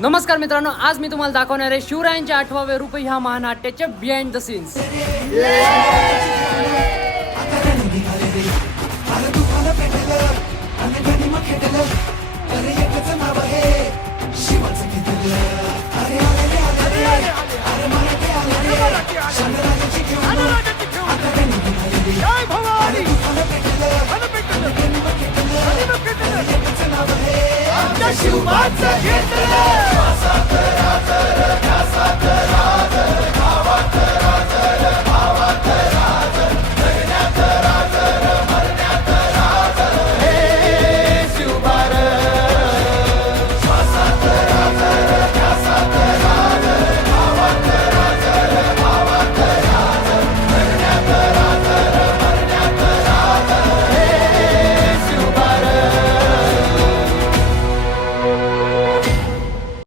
नमस्कार मित्रांनो, आज मी तुम्हाला दाखवणार आहे शिवरायांचे 8वे रूप ह्या महानाट्याचे बिहाइंड द सीन्स। शिवाचं घेतलं